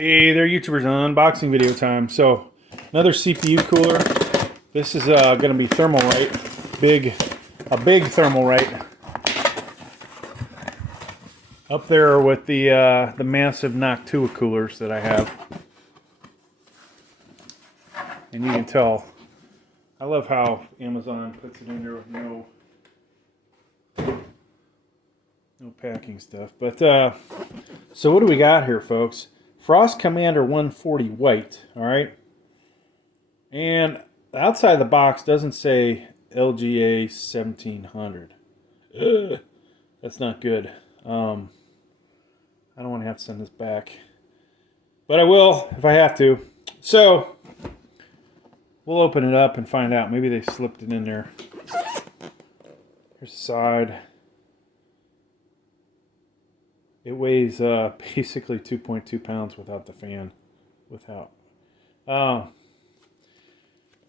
Hey there, YouTubers, unboxing video time. So, another CPU cooler. This is going to be Thermalright, a big Thermalright. Up there with the massive Noctua coolers that I have. And you can tell, I love how Amazon puts it in there with no packing stuff. But so what do we got here, folks? Frost Commander 140 white, all right? And outside the box doesn't say LGA 1700. Ugh, that's not good. I don't want to have to send this back. But I will if I have to. So, we'll open it up and find out. Maybe they slipped it in there. Here's the side. It weighs basically 2.2 pounds without the fan.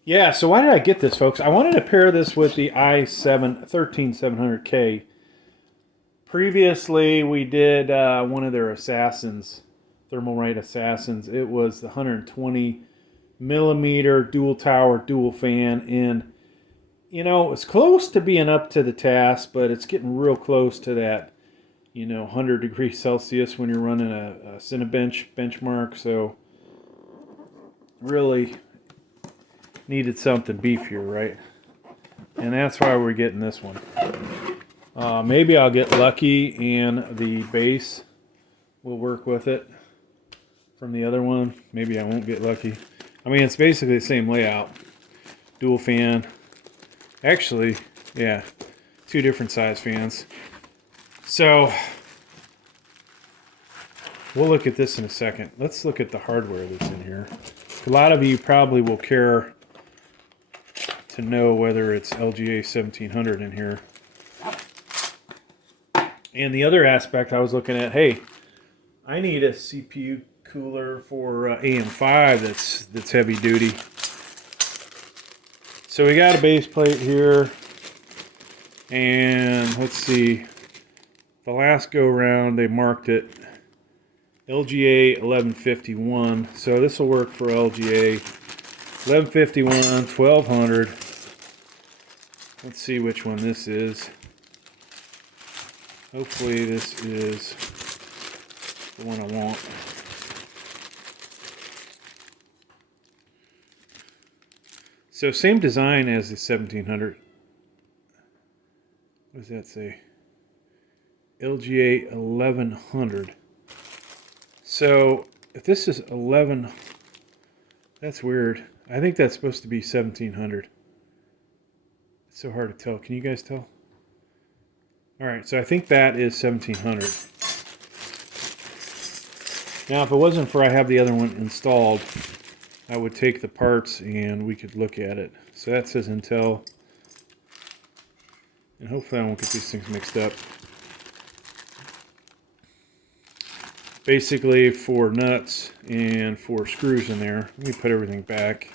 Yeah, so why did I get this, folks? I wanted to pair this with the i7-13700K. Previously, we did one of their Assassins, Thermalright Assassins. It was the 120 millimeter dual tower, dual fan. And, you know, it's close to being up to the task, but it's getting real close to that, 100 degrees Celsius when you're running a Cinebench benchmark. So really needed something beefier, right? And that's why we're getting this one. Maybe I'll get lucky and the base will work with it from the other one. Maybe I won't get lucky. I mean, it's basically the same layout. Dual fan. Actually, yeah, two different size fans. So, we'll look at this in a second. Let's look at the hardware that's in here. A lot of you probably will care to know whether it's LGA 1700 in here. And the other aspect I was looking at, hey, I need a CPU cooler for AM5 that's heavy duty. So we got a base plate here. And let's see. The last go round they marked it LGA 1151, so this will work for LGA 1151, 1200. Let's see which one this is. Hopefully this is the one I want. So same design as the 1700. What does that say? LGA 1100. So if this is 11, that's weird. I think that's supposed to be 1700. It's so hard to tell. Can you guys tell? All right, so I think that is 1700. Now, if it wasn't for I have the other one installed, I would take the parts and we could look at it. So that says Intel. And hopefully I won't get these things mixed up. Basically 4 nuts and 4 screws in there. Let me put everything back.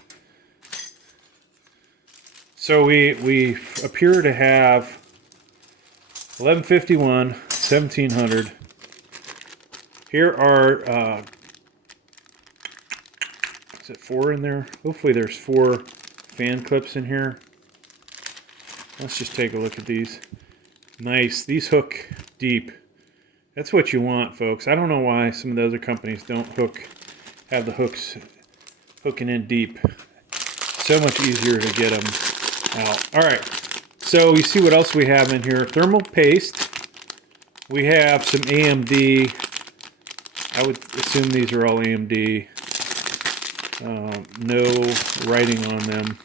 So we appear to have 1151, 1700. Here are is it 4 in there? Hopefully there's 4 fan clips in here. Let's just take a look at these. Nice. These hook deep. That's what you want, folks. I don't know why some of the other companies don't have the hooks hooking in deep. So much easier to get them out. All right, so you see what else we have in here. Thermal paste. We have some AMD. I would assume these are all AMD. No writing on them.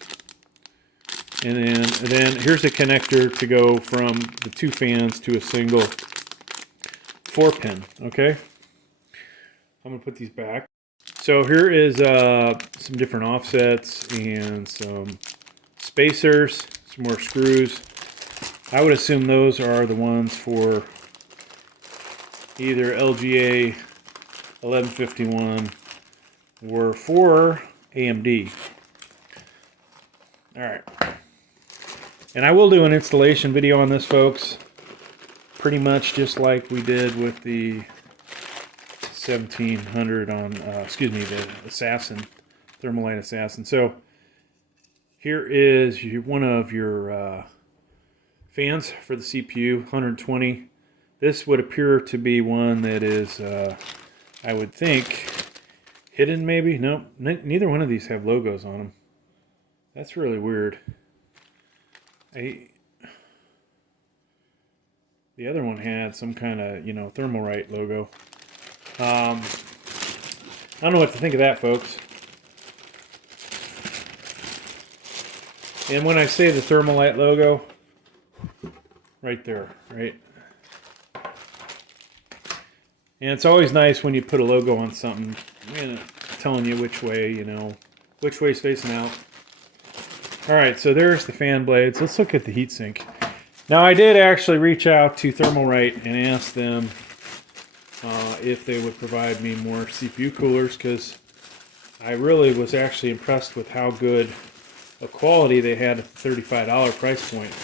And then here's a connector to go from the 2 fans to a single 4-pin, okay? I'm going to put these back. So here is some different offsets and some spacers, some more screws. I would assume those are the ones for either LGA 1151 or for AMD. All right. And I will do an installation video on this, folks. Pretty much just like we did with the 1700 on, excuse me, the Assassin, Thermalright Assassin. So here is one of your fans for the CPU, 120. This would appear to be one that is, I would think, hidden maybe. No, neither one of these have logos on them. That's really weird. The other one had some kind of, you know, Thermalright logo. I don't know what to think of that, folks. And when I say the Thermalright logo, right there, right? And it's always nice when you put a logo on something, you know, telling you which way, you know, which way's facing out. All right, so there's the fan blades. Let's look at the heatsink. Now, I did actually reach out to Thermalright and ask them if they would provide me more CPU coolers, because I really was actually impressed with how good a quality they had at the $35 price point.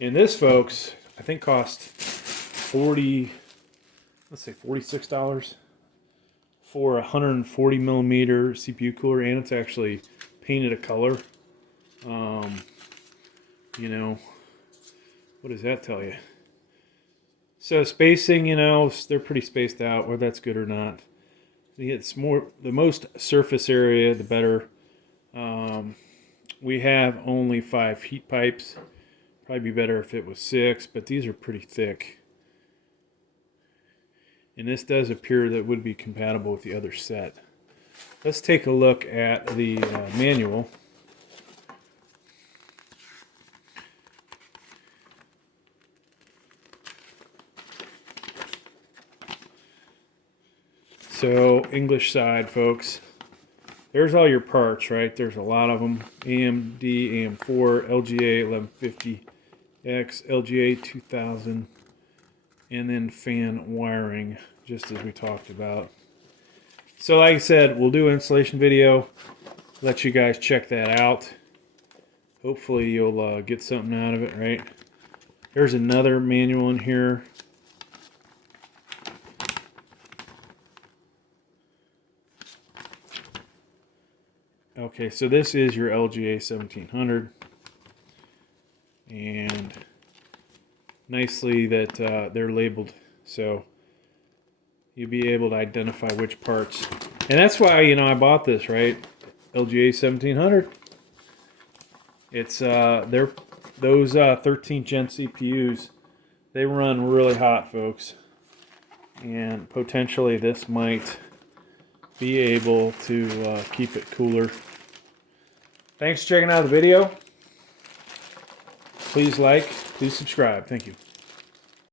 And this, folks, I think cost $46 for a 140 millimeter CPU cooler, and it's actually painted a color. You know, what does that tell you? So spacing, you know, they're pretty spaced out, whether that's good or not. It's more, the most surface area, the better. We have only 5 heat pipes. Probably be better if it was 6, but these are pretty thick. And this does appear that it would be compatible with the other set. Let's take a look at the manual. So, English side, folks. There's all your parts, right? There's a lot of them. AMD, AM4, LGA 1150X, LGA 2000, and then fan wiring, just as we talked about. So, like I said, we'll do an installation video. Let you guys check that out. Hopefully, you'll get something out of it, right? There's another manual in here. Okay, so this is your LGA 1700, and nicely that they're labeled, so you'll be able to identify which parts. And that's why, you know, I bought this, right? LGA 1700. It's those 13th gen CPUs, they run really hot, folks, and potentially this might be able to keep it cooler. Thanks for checking out the video. Please like, please subscribe. Thank you.